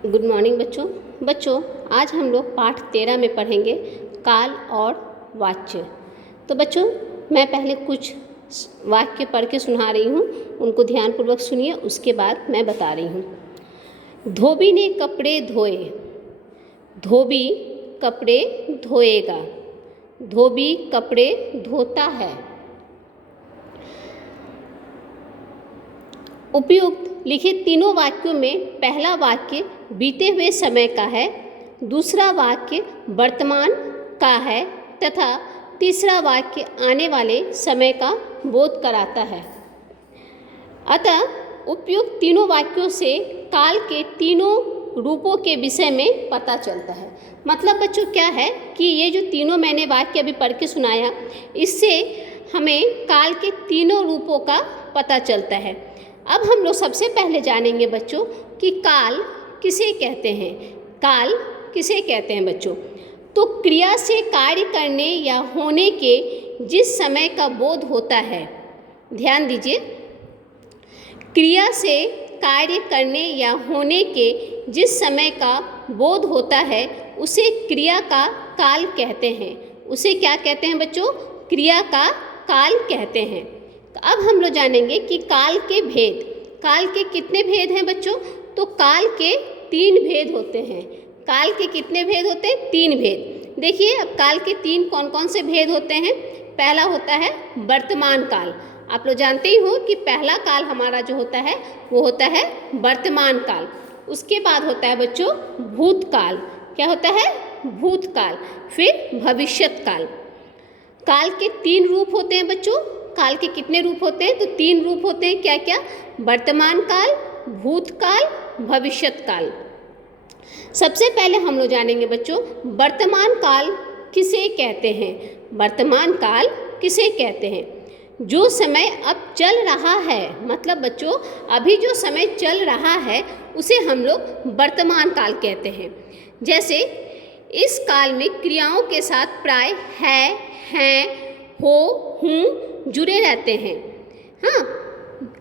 Good morning बच्चों आज हम लोग पाठ 13 में पढ़ेंगे काल और वाच्य। तो बच्चों मैं पहले कुछ वाक्य पढ़ के सुना रही हूँ, उनको ध्यानपूर्वक सुनिए, उसके बाद मैं बता रही हूँ। धोबी ने कपड़े धोए, धोबी कपड़े धोएगा, धोबी कपड़े धोता है। उपयुक्त लिखित तीनों वाक्यों में पहला वाक्य बीते हुए समय का है, दूसरा वाक्य वर्तमान का है तथा तीसरा वाक्य आने वाले समय का बोध कराता है। अतः उपयुक्त तीनों वाक्यों से काल के तीनों रूपों के विषय में पता चलता है। मतलब बच्चों क्या है कि ये जो तीनों मैंने वाक्य अभी पढ़ के सुनाया, इससे हमें काल के तीनों रूपों का पता चलता है। अब हम लोग सबसे पहले जानेंगे बच्चों कि काल किसे कहते हैं। काल किसे कहते हैं बच्चों? तो क्रिया से कार्य करने या होने के जिस समय का बोध होता है, ध्यान दीजिए, क्रिया से कार्य करने या होने के जिस समय का बोध होता है उसे क्रिया का काल कहते हैं। उसे क्या कहते हैं बच्चों? क्रिया का काल कहते हैं। तो अब हम लोग जानेंगे कि काल के भेद। काल के कितने भेद हैं बच्चों? तो काल के 3 भेद होते हैं। काल के कितने भेद होते हैं? 3 भेद। देखिए अब काल के 3 कौन कौन से भेद होते हैं। पहला होता है वर्तमान काल। आप लोग जानते ही हो कि पहला काल हमारा जो होता है वो होता है वर्तमान काल। उसके बाद होता है बच्चों भूतकाल। क्या होता है? भूतकाल। फिर भविष्यत काल। काल के 3 रूप होते हैं बच्चों। काल के कितने रूप होते हैं? तो 3 रूप होते हैं। क्या क्या? वर्तमान काल, भूतकाल, भविष्यत काल। सबसे पहले हम लोग जानेंगे बच्चों वर्तमान काल किसे कहते हैं। वर्तमान काल किसे कहते हैं? जो समय अब चल रहा है, मतलब बच्चों अभी जो समय चल रहा है उसे हम लोग वर्तमान काल कहते हैं। जैसे इस काल में क्रियाओं के साथ प्राय है, हैं, हो, हूँ जुड़े रहते हैं। हाँ,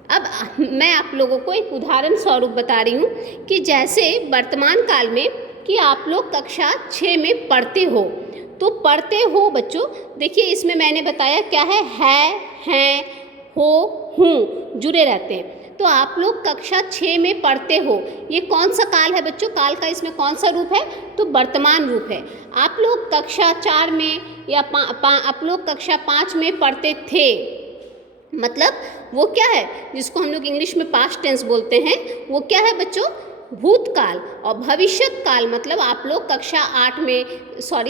अब मैं आप लोगों को एक उदाहरण स्वरूप बता रही हूँ कि जैसे वर्तमान काल में कि आप लोग कक्षा 6 में पढ़ते हो, तो पढ़ते हो बच्चों, देखिए इसमें मैंने बताया क्या है, हैं, हो, हूँ जुड़े रहते हैं। तो आप लोग कक्षा 6 में पढ़ते हो, ये कौन सा काल है बच्चों? काल का इसमें कौन सा रूप है? तो वर्तमान रूप है। आप लोग कक्षा 4 में या आप लोग कक्षा 5 में पढ़ते थे, मतलब वो क्या है जिसको हम लोग इंग्लिश में पास्ट टेंस बोलते हैं, वो क्या है बच्चों? भूतकाल। और भविष्यत काल मतलब आप लोग कक्षा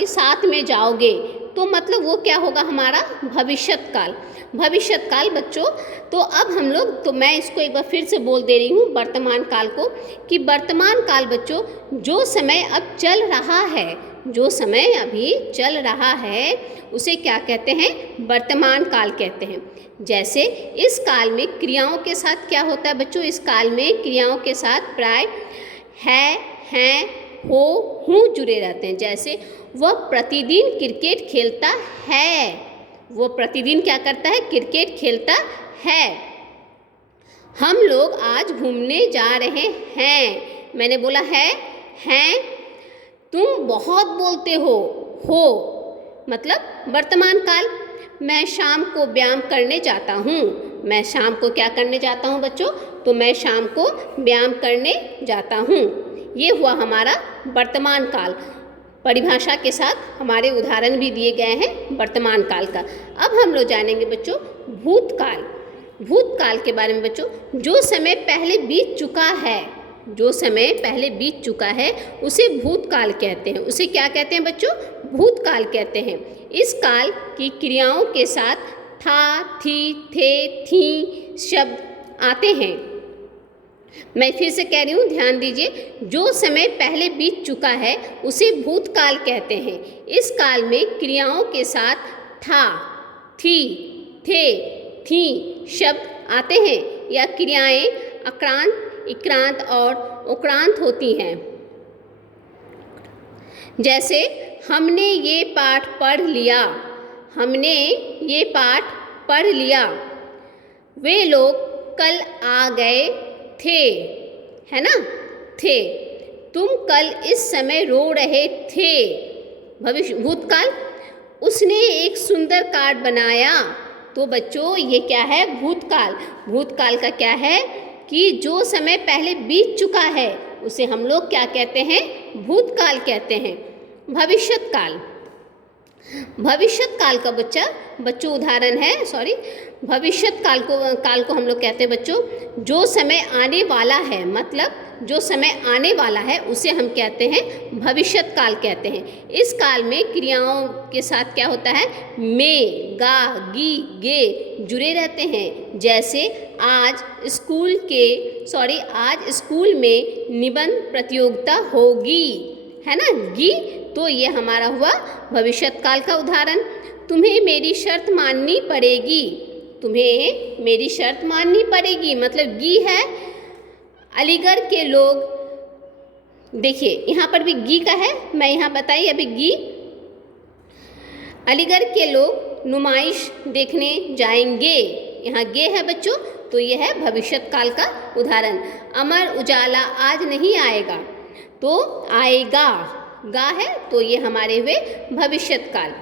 7 में जाओगे, तो मतलब वो क्या होगा हमारा? भविष्यत काल। भविष्यत काल बच्चों, तो अब हम लोग, तो मैं इसको एक बार फिर से बोल दे रही हूँ वर्तमान काल को, कि वर्तमान काल बच्चों जो समय अब चल रहा है, जो समय अभी चल रहा है उसे क्या कहते हैं? वर्तमान काल कहते हैं। जैसे इस काल में क्रियाओं के साथ क्या होता है बच्चों? इस काल में क्रियाओं के साथ प्राय है, हैं, हो, हूँ जुड़े रहते हैं। जैसे वह प्रतिदिन क्रिकेट खेलता है, वो प्रतिदिन क्या करता है? क्रिकेट खेलता है। हम लोग आज घूमने जा रहे हैं, मैंने बोला है, हैं। तुम बहुत बोलते हो मतलब वर्तमान काल। मैं शाम को व्यायाम करने जाता हूँ। मैं शाम को क्या करने जाता हूँ बच्चों? तो मैं शाम को व्यायाम करने जाता हूँ। ये हुआ हमारा वर्तमान काल। परिभाषा के साथ हमारे उदाहरण भी दिए गए हैं वर्तमान काल का। अब हम लोग जानेंगे बच्चों भूतकाल। भूतकाल के बारे में बच्चों, जो समय पहले बीत चुका है, जो समय पहले बीत चुका है उसे भूतकाल कहते हैं। उसे क्या कहते हैं बच्चों? भूतकाल कहते हैं। इस काल की क्रियाओं के साथ था, थी, थे, थी शब्द आते हैं। मैं फिर से कह रही हूँ, ध्यान दीजिए, जो समय पहले बीत चुका है उसे भूतकाल कहते हैं। इस काल में क्रियाओं के साथ था, थी, थे, थी शब्द आते हैं या क्रियाएं अक्रांत, इक्रांत और उक्रांत होती हैं। जैसे हमने ये पाठ पढ़ लिया, हमने ये पाठ पढ़ लिया। वे लोग कल आ गए थे, है ना? थे। तुम कल इस समय रो रहे थे। भविष्य भूतकाल, उसने एक सुंदर कार्ड बनाया। तो बच्चों ये क्या है? भूतकाल। भूतकाल का क्या है कि जो समय पहले बीत चुका है उसे हम लोग क्या कहते हैं? भूतकाल कहते हैं। भविष्यत काल, भविष्यत काल का बच्चों उदाहरण है, भविष्यत काल को हम लोग कहते हैं बच्चों जो समय आने वाला है, मतलब जो समय आने वाला है उसे हम कहते हैं भविष्यत काल कहते हैं। इस काल में क्रियाओं के साथ क्या होता है? में, गा, गी, गे जुड़े रहते हैं। जैसे आज स्कूल में निबंध प्रतियोगिता होगी, है ना, गी। तो ये हमारा हुआ भविष्यत काल का उदाहरण। तुम्हें मेरी शर्त माननी पड़ेगी, तुम्हें मेरी शर्त माननी पड़ेगी मतलब गी है। अलीगढ़ के लोग, देखिए यहाँ पर भी गी का है, मैं यहाँ बताइए अभी गी। अलीगढ़ के लोग नुमाइश देखने जाएंगे, यहाँ गे है बच्चों, तो ये है भविष्यत काल का उदाहरण। अमर उजाला आज नहीं आएगा, तो आएगा, गा है, तो ये हमारे हुए भविष्यत काल।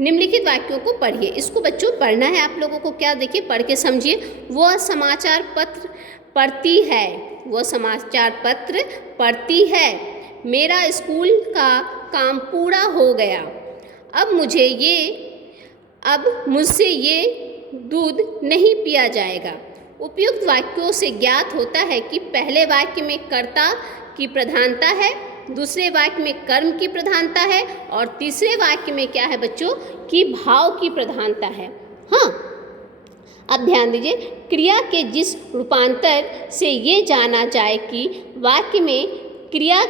निम्नलिखित वाक्यों को पढ़िए। इसको बच्चों पढ़ना है आप लोगों को, क्या देखिए पढ़ के समझिए। वह समाचार पत्र पढ़ती है, वह समाचार पत्र पढ़ती है। मेरा स्कूल का काम पूरा हो गया। अब मुझसे ये दूध नहीं पिया जाएगा। उपयुक्त वाक्यों से ज्ञात होता है कि पहले वाक्य में कर्ता की प्रधानता है, दूसरे वाक्य में कर्म की प्रधानता है और तीसरे वाक्य में क्या है बच्चों कि भाव की प्रधानता है। हाँ, अब ध्यान दीजिए, क्रिया के जिस रूपांतर से ये जाना जाए कि वाक्य में क्रिया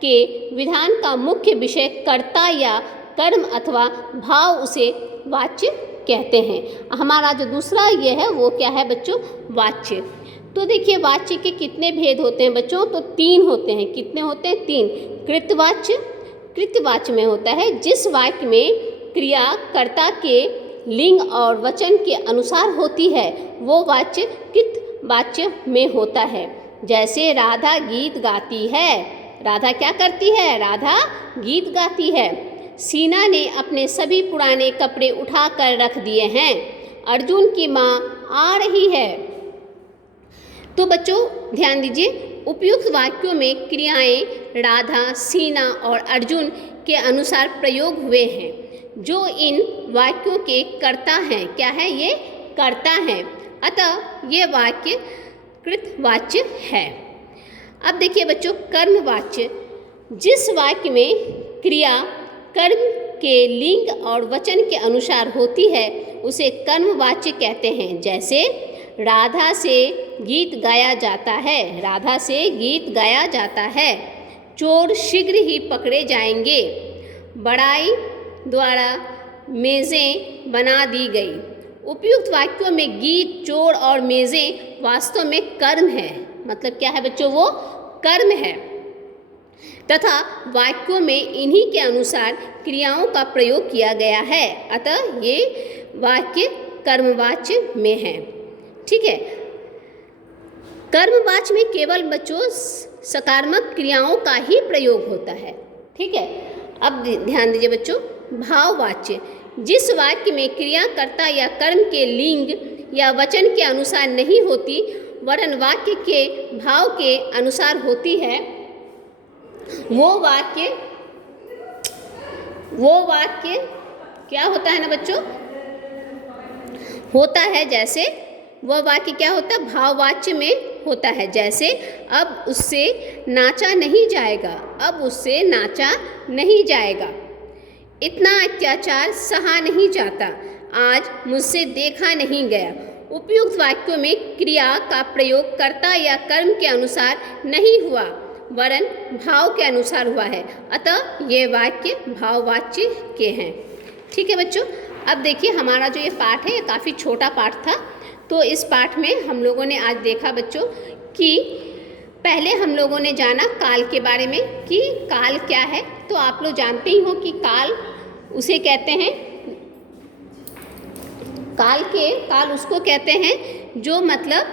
के विधान का मुख्य विषय कर्ता या कर्म अथवा भाव, उसे वाच्य कहते हैं। हमारा जो दूसरा ये है वो क्या है बच्चों? वाच्य। तो देखिए वाच्य के कितने भेद होते हैं बच्चों? तो 3 होते हैं। कितने होते हैं? 3। कृतवाच्य, कृतवाच्य में होता है जिस वाक्य में क्रिया कर्ता के लिंग और वचन के अनुसार होती है वो वाच्य कृतवाच्य में होता है। जैसे राधा गीत गाती है, राधा क्या करती है? राधा गीत गाती है। सीना ने अपने सभी पुराने कपड़े उठा कर रख दिए हैं। अर्जुन की माँ आ रही है। तो बच्चों ध्यान दीजिए, उपयुक्त वाक्यों में क्रियाएं राधा, सीना और अर्जुन के अनुसार प्रयोग हुए हैं। जो इन वाक्यों के कर्ता हैं, क्या है? ये कर्ता हैं, अतः ये वाक्य कृतवाच्य है। अब देखिए बच्चों कर्मवाच्य, जिस वाक्य में क्रिया कर्म के लिंग और वचन के अनुसार होती है उसे कर्मवाच्य कहते हैं। जैसे राधा से गीत गाया जाता है, राधा से गीत गाया जाता है। चोर शीघ्र ही पकड़े जाएंगे। बड़ाई द्वारा मेज़ें बना दी गई। उपयुक्त वाक्यों में गीत, चोर और मेज़ें वास्तव में कर्म है, मतलब क्या है बच्चों? वो कर्म है तथा वाक्यों में इन्हीं के अनुसार क्रियाओं का प्रयोग किया गया है, अतः ये वाक्य कर्मवाच्य में है। ठीक है, कर्मवाच्य में केवल बच्चों सकारात्मक क्रियाओं का ही प्रयोग होता है। ठीक है, अब ध्यान दीजिए बच्चों, भाववाच्य, जिस वाक्य में क्रिया कर्ता या कर्म के लिंग या वचन के अनुसार नहीं होती वरन वाक्य के भाव के अनुसार होती है, वो वाक्य क्या होता है ना बच्चों? होता है, जैसे वह वाक्य क्या होता है? भाववाच्य में होता है। जैसे अब उससे नाचा नहीं जाएगा, अब उससे नाचा नहीं जाएगा। इतना अत्याचार सहा नहीं जाता, आज मुझसे देखा नहीं गया। उपयुक्त वाक्यों में क्रिया का प्रयोग कर्ता या कर्म के अनुसार नहीं हुआ वरन भाव के अनुसार हुआ है, अतः ये वाक्य भाववाच्य के हैं। ठीक है बच्चों, अब देखिए हमारा जो ये पाठ है ये काफ़ी छोटा पाठ था। तो इस पाठ में हम लोगों ने आज देखा बच्चों कि पहले हम लोगों ने जाना काल के बारे में कि काल क्या है। तो आप लोग जानते ही हो कि काल उसे कहते हैं, काल उसको कहते हैं जो मतलब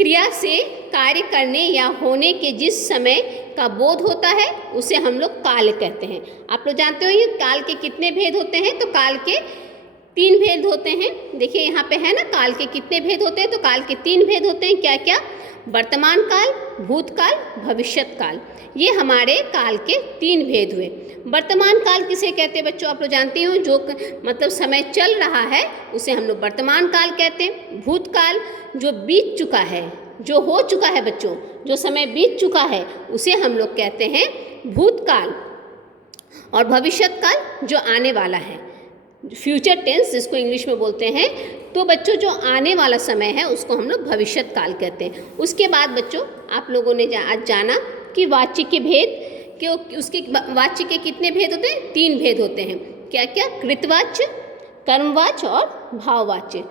क्रिया से कार्य करने या होने के जिस समय का बोध होता है उसे हम लोग काल कहते हैं। आप लोग जानते हो ये काल के कितने भेद होते हैं? तो काल के 3 भेद होते हैं। देखिए यहाँ पे है ना, काल के कितने भेद होते हैं? तो काल के 3 भेद होते हैं। क्या क्या? वर्तमान काल, भूतकाल, भविष्यत काल। ये हमारे काल के 3 भेद हुए। वर्तमान काल किसे कहते हैं बच्चों? आप लोग जानते हो जो मतलब समय चल रहा है उसे हम लोग वर्तमान काल कहते हैं। भूतकाल जो बीत चुका है, जो हो चुका है बच्चों, जो समय बीत चुका है उसे हम लोग कहते हैं भूतकाल। और भविष्यत काल जो आने वाला है, फ्यूचर टेंस जिसको इंग्लिश में बोलते हैं। तो बच्चों जो आने वाला समय है उसको हम लोग भविष्यत काल कहते हैं। उसके बाद बच्चों आप लोगों ने आज जाना कि वाच्य के भेद, क्यों उसके वाच्य के कितने भेद होते हैं? 3 भेद होते हैं। क्या क्या? कृतवाच्य, कर्मवाच्य और भाववाच्य।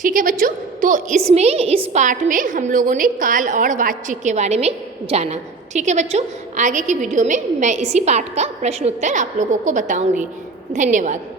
ठीक है बच्चों, तो इसमें इस पाठ में हम लोगों ने काल और वाच्य के बारे में जाना। ठीक है बच्चों, आगे की वीडियो में मैं इसी पाठ का प्रश्न उत्तर आप लोगों को बताऊंगी। धन्यवाद।